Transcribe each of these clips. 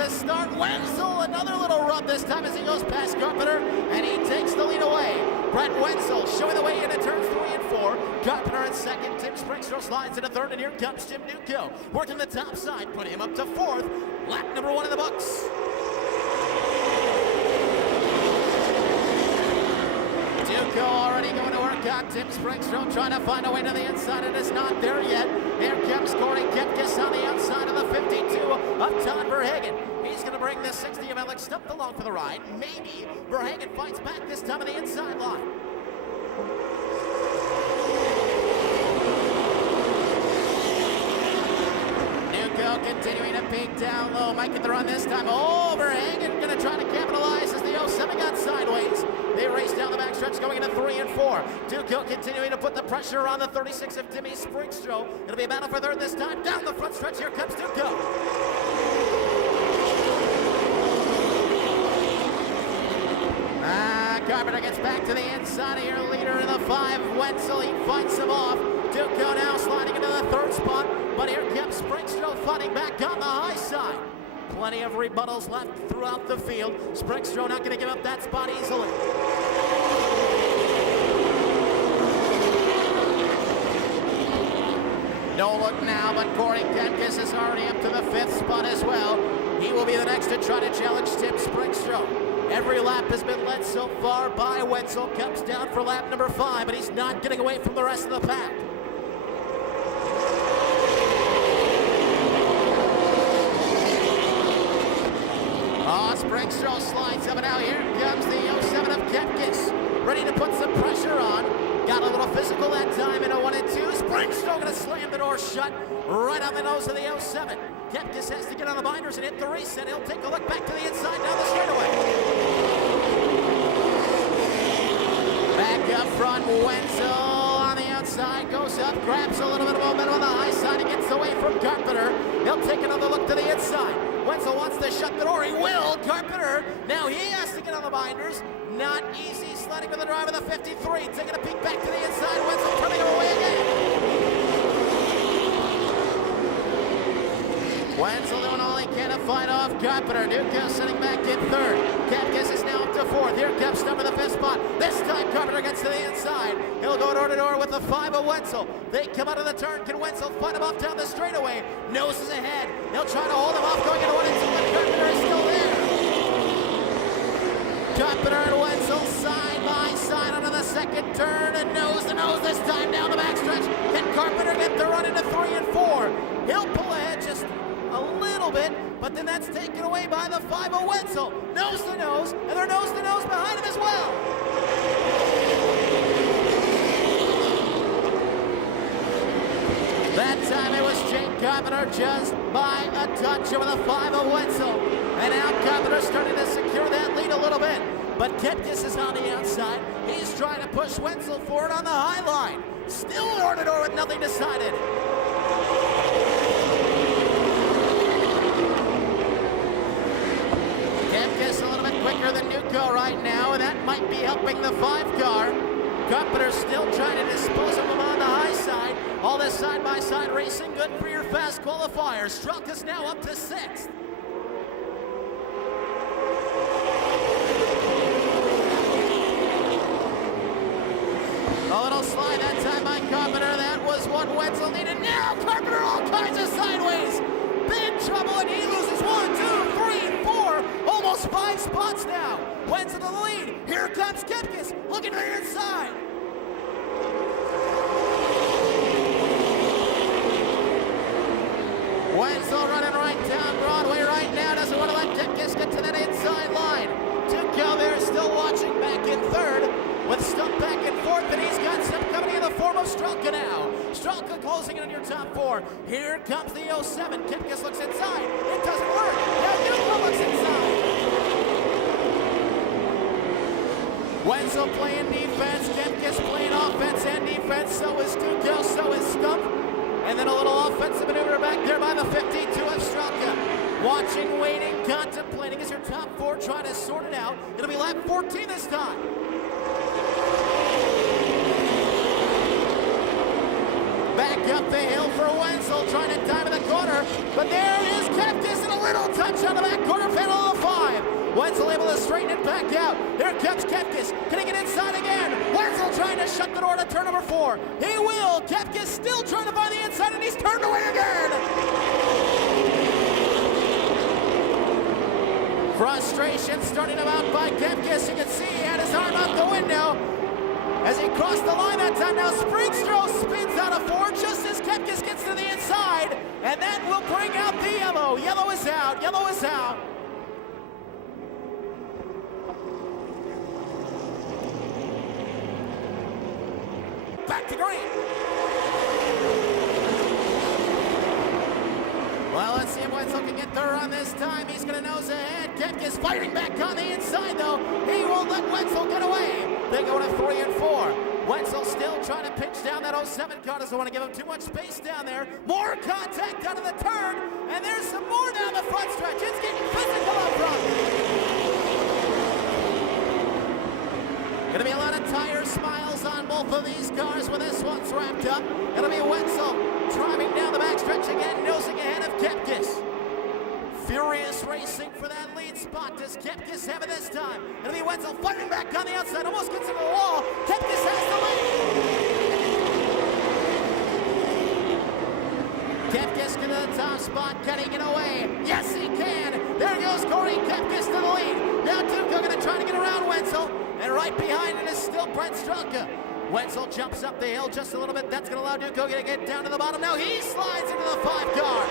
the start. Wenzel, another little rub this time as he goes past Carpenter, and he takes the lead away. Brett Wenzel showing the way into turns 3 and 4. Carpenter in second. Tim Springstrow slides into third, and here comes Jim Nuko. Working the top side, putting him up to fourth. Lap number 1 in the books. Nuko already going to work on Tim Springstrow, trying to find a way to the inside. It is not there yet. Here comes Corey Kepkes on the outside of the 52 of Todd Verhagen. He's going to bring the 60 of Alex Stumpf along for the ride. Maybe Verhagen fights back this time on the inside line. Nuko continuing to peak down low. Might get the run this time. Oh, Verhagen going to try to capitalize as the 07 got sideways. They race down the backstretch going into 3 and 4. Nuko continuing to put the pressure on the 36 of Timmy Springstrow. It'll be a battle for third this time. Down the front stretch, here comes Nuko. Carpenter gets back to the inside of your leader in the 5. Wenzel, he fights him off. Nuko now sliding into the third spot, but here comes Springstrow fighting back on the high side. Plenty of rebuttals left throughout the field. Springstrow not going to give up that spot easily. No look now, but Corey Kepkes is already up to the 5th spot as well. He will be the next to try to challenge Tim Springstrow. Every lap has been led so far by Wenzel. Comes down for lap number 5, but he's not getting away from the rest of the pack. Springstrow slides up, and now here comes the 07 of Kepkes. Ready to put some pressure on. Got a little physical that time in a 1 and 2. Springstrow going to slam the door shut right on the nose of the 07. Kepkes has to get on the binders and hit the reset. He'll take a look back to the inside down the straightaway. Back up front, Wenzel on the outside, goes up, grabs a little bit of momentum on the high side, and gets away from Carpenter. He'll take another look to the inside. Wenzel wants to shut the door, he will. Carpenter, now he has to get on the binders. Not easy, sliding with the drive of the 53, taking a peek back to the inside. Wenzel turning her away again. Wenzel doing all he can to fight off Carpenter. Nuko sitting back in third. Kepkes is now up to 4th. Here comes Stumpf in the 5th spot. This time Carpenter gets to the inside. He'll go door to door with the 5 of Wenzel. They come out of the turn. Can Wenzel fight him off down the straightaway? Noses ahead. He'll try to hold him off going into 1 and 2, but Carpenter is still there. Carpenter and Wenzel side by side onto the second turn, and nose to nose this time down the backstretch. Can Carpenter get the run into 3 and 4? He'll pull ahead just a little bit, but then that's taken away by the 5 of Wenzel. Nose to nose, and they're nose to nose behind him as well. That time it was Jake Carpenter just by a touch over the 5 of Wenzel. And now Carpenter's starting to secure that lead a little bit. But Kepkes is on the outside. He's trying to push Wenzel forward on the high line. Still door to door with nothing decided. Kepkes a little bit quicker than Nuko right now, and that might be helping the 5 car. Carpenter still trying to dispose of him on the high side. All this side-by-side racing, good for your fast qualifiers. Strelka's now up to 6th. A little slide that time by Carpenter. That was what Wenzel needed. Now Carpenter all kinds of sideways. Big trouble, and he loses 1, 2, 3, 4, almost 5 spots now. Wenzel to the lead. Here comes Kepkes, looking to the inside. Wenzel running right down Broadway right now. Doesn't want to let Kepkes get to that inside line. Nuko there still watching back in third, with Stumpf back in 4th, and he's got some company in the form of Strelka now. Strelka closing in on your top 4. Here comes the 07. Kepkes looks inside. It doesn't work. Now Nuko looks inside. Wenzel playing defense. Kepkes playing offense and defense. So is Nuko. So is Stumpf. And then a little offensive maneuver back there by the 52 of Strelka. Watching, waiting, contemplating as your top 4 trying to sort it out. It'll be lap 14 this time. Back up the hill for Wenzel, trying to time in the corner. But there is Kepkes and a little touch on the back corner. Wenzel able to straighten it back out. Here comes Koepkes. Can he get inside again? Wenzel trying to shut the door to turn number 4. He will. Koepkes still trying to find the inside, and he's turned away again. Frustration starting to mount by Koepkes. You can see he had his arm out the window as he crossed the line that time. Now Springstrow spins out of 4 just as Koepkes gets to the inside, and that will bring out the yellow. Yellow is out. Yellow is out. Back to green. Well, let's see if Wenzel can get third on this time. He's going to nose ahead. Koepkes fighting back on the inside, though. He won't let Wenzel get away. They go to 3 and 4. Wenzel still trying to pinch down that 07 car. Doesn't want to give him too much space down there. More contact out of the turn, and there's some more down the front stretch. It's getting physical up front. Gonna be a lot of tire smiles on both of these cars when this one's wrapped up. It'll be Wenzel driving down the backstretch again, nosing ahead of Koepkes. Furious racing for that lead spot. Does Koepkes have it this time? It'll be Wenzel fighting back on the outside, almost gets into the wall. Koepkes has the lead. Koepkes to the top spot. Can he get away? Yes, he can. There goes Corey Koepkes to the lead. Now Duco going to try to get around Wenzel. And right behind it is still Brent Strelka. Wenzel jumps up the hill just a little bit. That's going to allow Duco to get down to the bottom. Now he slides into the 5 car.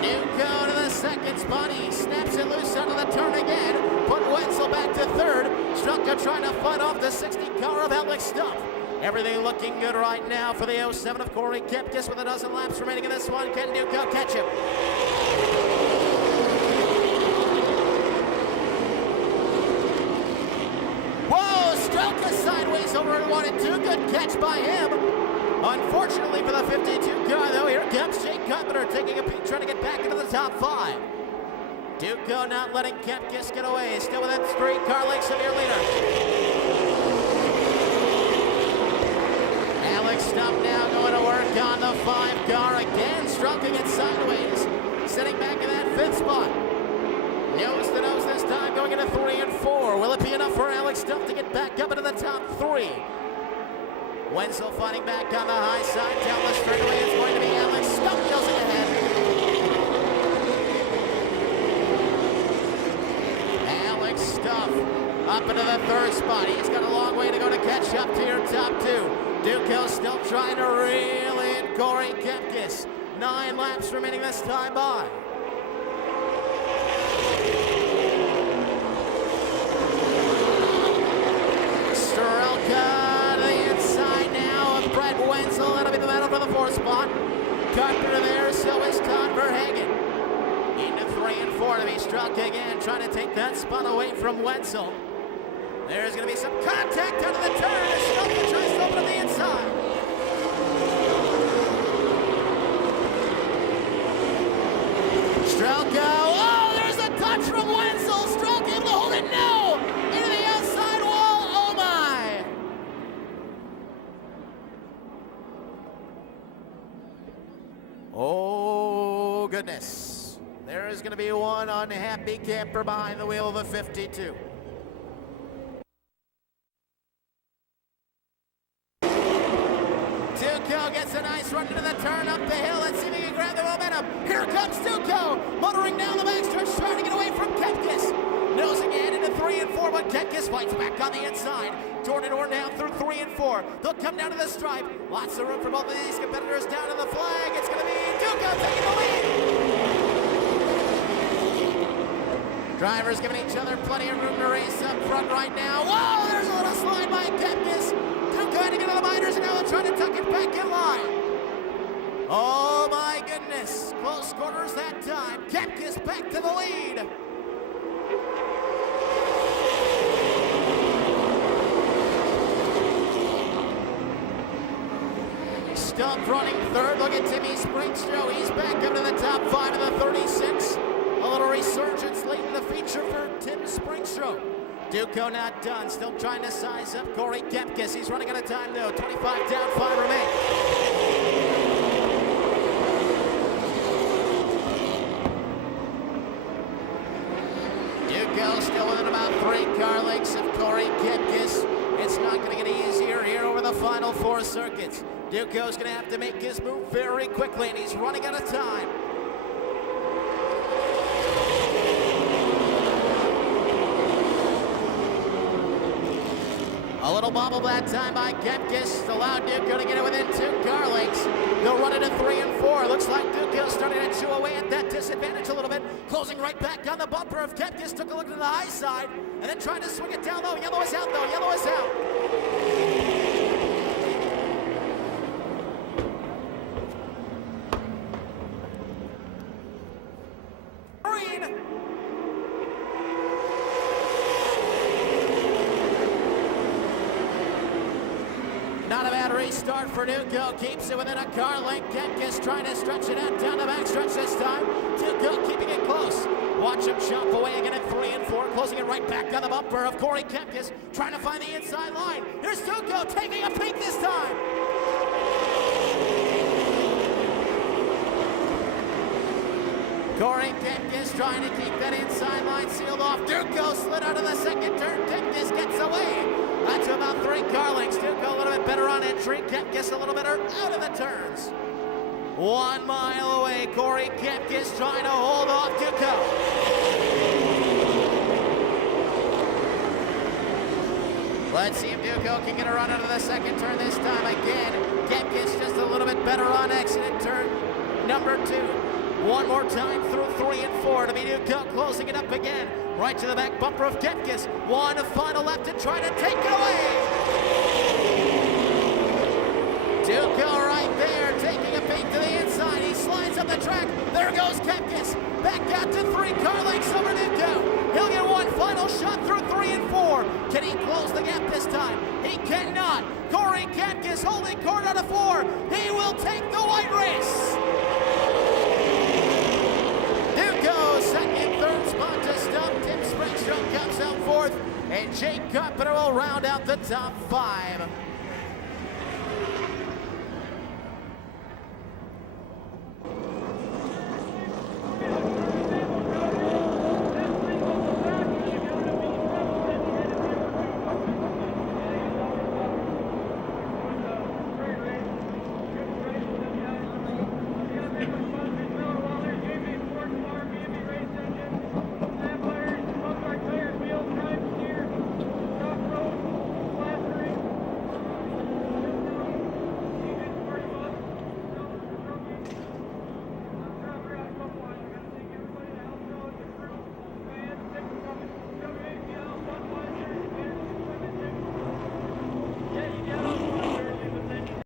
Duco to the second spot. He snaps it loose out of the turn again. Put Wenzel back to third. Strelka trying to fight off the 60 car of Alex Stuff. Everything looking good right now for the 07 of Corey Koepkes with a dozen laps remaining in this one. Can Duco catch him? Whoa, Strelka sideways over in 1 and 2. Good catch by him. Unfortunately for the 52 car, though, here comes Jake Carpenter taking a peek, trying to get back into the top 5. Duco not letting Koepkes get away. Still within 3 car lengths of your leader. Alex Stuff now going to work on the 5 car again. Strelka gets sideways, sitting back in that 5th spot. Nose to nose this time, going into 3 and 4. Will it be enough for Alex Stuff to get back up into the top 3? Wenzel fighting back on the high side, down the straightaway. It's going to be Alex Stuff nosing ahead. Alex Stuff up into the 3rd spot. He's got a long way to go to catch up to your top 2. Duco still trying to reel in Corey Koepkes. 9 laps remaining this time by. Strelka to the inside now of Brett Wenzel. That'll be the battle for the 4th spot. Carpenter there, so is Todd Verhagen. Into 3 and 4 to be Strelka again, trying to take that spot away from Wenzel. There's going to be some contact out of the turn as Strelka tries to open up the inside. Strelka, oh, there's a touch from Wenzel. Strelka able to hold it, no! Into the outside wall, oh my! Oh, goodness. There is going to be one unhappy camper behind the wheel of the 52. Duco gets a nice run into the turn up the hill. Let's see if he can grab the momentum. Here comes Duco, motoring down the backstretch, trying to get away from Koepkes. Nosing ahead into 3 and 4, but Koepkes fights back on the inside. Door to door down through 3 and 4. They'll come down to the stripe. Lots of room for both of these competitors down to the flag. It's going to be Duco taking the lead. Drivers giving each other plenty of room to race up front right now. Whoa, there's a little slide by Koepkes. Duco had to get on the minors, and now they're trying to tuck it back in line. Oh my goodness, close quarters that time. Koepkes back to the lead. Stuff running 3rd. Look at Timmy Springstrow. He's back up to the top 5 of the 36. A little resurgence late in the feature for Tim Springstrow. Duco not done. Still trying to size up Corey Koepkes. He's running out of time though. 25 down, 5 remain. Duco still within about 3 car lengths of Corey Kepkes. It's not going to get easier here over the final 4 circuits. Duco's going to have to make his move very quickly, and he's running out of time. A little bobble that time by Kepkes allowed Duco to get it within 2 car lengths. They'll run it at 3 and 4. Looks like Duco's starting to chew away at that disadvantage a little bit. Closing right back on the bumper of Kepkes. Took a look to the high side and then trying to swing it down low. Yellow is out though. Yellow is out. Green. Not a bad restart for Duco. Keeps it within a car length. Kepkes trying to stretch it out down the backstretch this time. Duco keeping it close. Watch him chomp away again at 3 and 4. Closing it right back on the bumper of Corey Kepkes. Trying to find the inside line. Here's Duco taking a peek this time. Corey Kepkes trying to keep that inside line sealed off. Duco slid out of the second turn. Kepkes gets away. That's about 3 car lengths. Duco a little bit better on entry. Kepkes a little better out of the turns. 1 mile away. Corey Kepkes trying to hold off Duco. Let's see if Duco can get a run out of the second turn this time again. Kepkes just a little bit better on exit in turn number 2. One more time through 3 and 4 to be Duco closing it up again. Right to the back bumper of Kepkes. One final lap to try to take it away. Duco right there taking a peek to the inside. He slides up the track. There goes Kepkes. Back out to 3 car lengths over Duco. He'll get one final shot through 3 and 4. Can he close the gap this time? He cannot. Corey Kepkes holding court out of 4. He will take the white race. Duco second, third spot to stop. Tim Springstrom comes out 4th, and Jake Carpenter will round out the top 5.